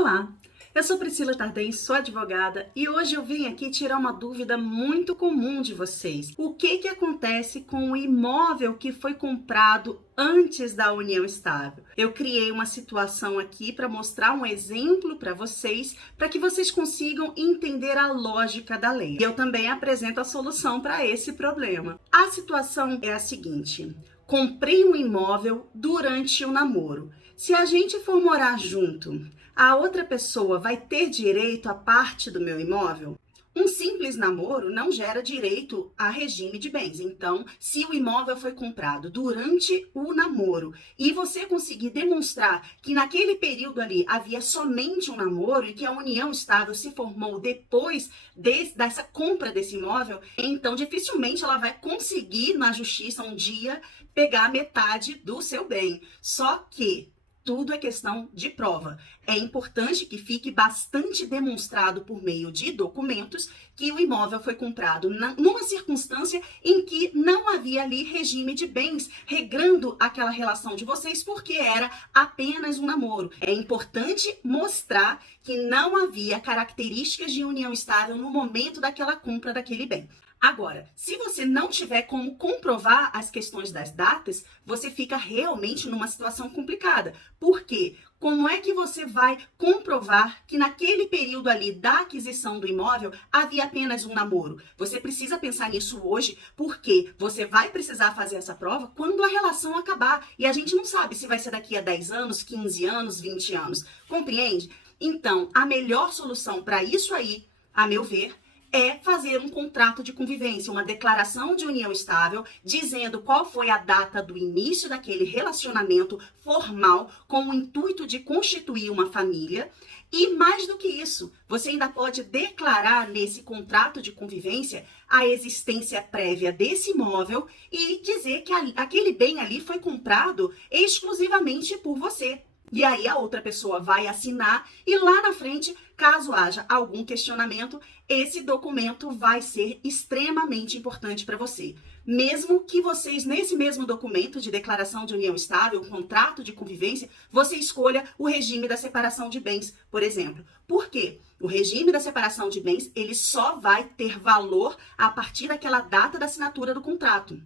Olá, eu sou Priscila Tardem, sou advogada e hoje eu vim aqui tirar uma dúvida muito comum de vocês. O que acontece com o imóvel que foi comprado antes da união estável? Eu criei uma situação aqui para mostrar um exemplo para que vocês consigam entender a lógica da lei. E eu também apresento a solução para esse problema. A situação é a seguinte: comprei um imóvel durante o namoro. Se a gente for morar junto, a outra pessoa vai ter direito à parte do meu imóvel? Um simples namoro não gera direito a regime de bens. Então, se o imóvel foi comprado durante o namoro e você conseguir demonstrar que naquele período ali havia somente um namoro e que a união estável se formou depois dessa compra desse imóvel, então dificilmente ela vai conseguir na justiça um dia pegar metade do seu bem. Só que tudo é questão de prova. É importante que fique bastante demonstrado por meio de documentos que o imóvel foi comprado numa circunstância em que não havia ali regime de bens regrando aquela relação de vocês, porque era apenas um namoro. É importante mostrar que não havia características de união estável no momento daquela compra daquele bem. Agora, se você não tiver como comprovar as questões das datas, você fica realmente numa situação complicada. Por quê? Como é que você vai comprovar que naquele período ali da aquisição do imóvel havia apenas um namoro? Você precisa pensar nisso hoje, porque você vai precisar fazer essa prova quando a relação acabar. E a gente não sabe se vai ser daqui a 10 anos, 15 anos, 20 anos. Compreende? Então, a melhor solução para isso aí, a meu ver, é fazer um contrato de convivência, uma declaração de união estável, dizendo qual foi a data do início daquele relacionamento formal com o intuito de constituir uma família. E mais do que isso, você ainda pode declarar nesse contrato de convivência a existência prévia desse imóvel e dizer que aquele bem ali foi comprado exclusivamente por você. E aí a outra pessoa vai assinar e lá na frente, caso haja algum questionamento, esse documento vai ser extremamente importante para você. Mesmo que vocês, nesse mesmo documento de declaração de união estável, contrato de convivência, você escolha o regime da separação de bens, por exemplo. Por quê? O regime da separação de bens, ele só vai ter valor a partir daquela data da assinatura do contrato.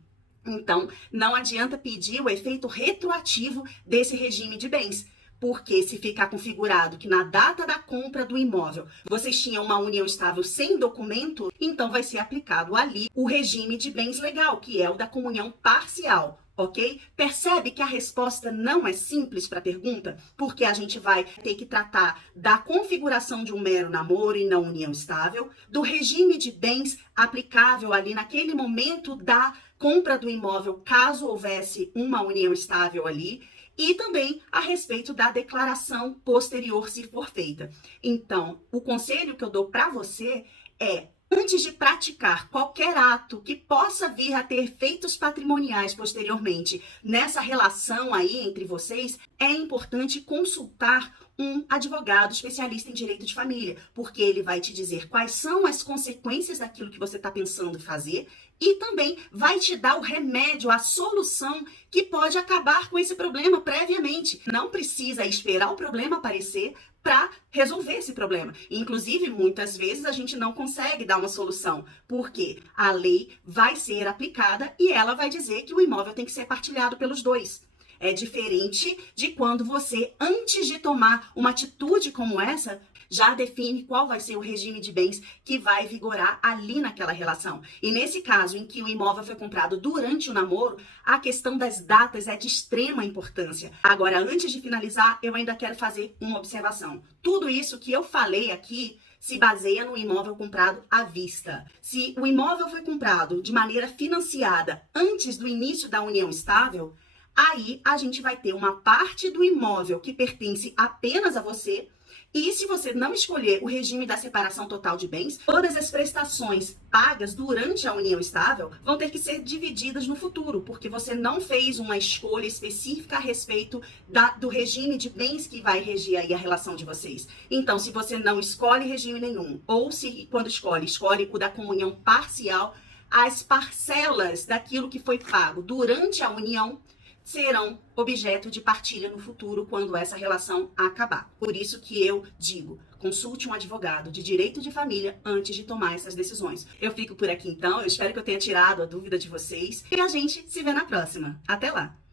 Então, não adianta pedir o efeito retroativo desse regime de bens. Porque se ficar configurado que na data da compra do imóvel vocês tinham uma união estável sem documento, então vai ser aplicado ali o regime de bens legal, que é o da comunhão parcial, ok? Percebe que a resposta não é simples para a pergunta? Porque a gente vai ter que tratar da configuração de um mero namoro e não união estável, do regime de bens aplicável ali naquele momento da compra do imóvel, caso houvesse uma união estável ali, e também a respeito da declaração posterior, se for feita. Então, o conselho que eu dou para você é: antes de praticar qualquer ato que possa vir a ter efeitos patrimoniais posteriormente nessa relação aí entre vocês, é importante consultar um advogado especialista em direito de família, porque ele vai te dizer quais são as consequências daquilo que você está pensando fazer e também vai te dar o remédio, a solução que pode acabar com esse problema previamente. Não precisa esperar o problema aparecer para resolver esse problema. Inclusive, muitas vezes a gente não consegue dar uma solução, porque a lei vai ser aplicada e ela vai dizer que o imóvel tem que ser partilhado pelos dois. É diferente de quando você, antes de tomar uma atitude como essa, já define qual vai ser o regime de bens que vai vigorar ali naquela relação. E nesse caso, em que o imóvel foi comprado durante o namoro, a questão das datas é de extrema importância. Agora, antes de finalizar, eu ainda quero fazer uma observação. Tudo isso que eu falei aqui se baseia no imóvel comprado à vista. Se o imóvel foi comprado de maneira financiada antes do início da união estável, aí a gente vai ter uma parte do imóvel que pertence apenas a você. E se você não escolher o regime da separação total de bens, todas as prestações pagas durante a união estável vão ter que ser divididas no futuro, porque você não fez uma escolha específica a respeito do regime de bens que vai reger aí a relação de vocês. Então, se você não escolhe regime nenhum, ou se quando escolhe o da comunhão parcial, as parcelas daquilo que foi pago durante a união serão objeto de partilha no futuro quando essa relação acabar. Por isso que eu digo, consulte um advogado de direito de família antes de tomar essas decisões. Eu fico por aqui então, eu espero que eu tenha tirado a dúvida de vocês e a gente se vê na próxima. Até lá!